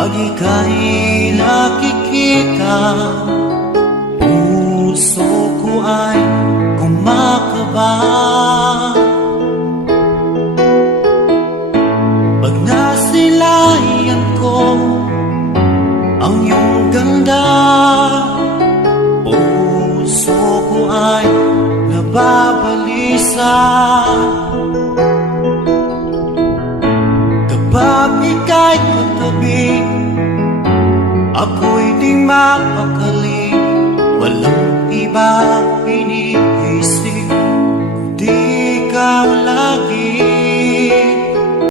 Pag ika'y nakikita, puso ko ay kumakaba. Pag nasilayan ko ang iyong ganda, puso ko ay nababalisa. Kapag ika'y katabi, ako'y di mapakali, walang ibang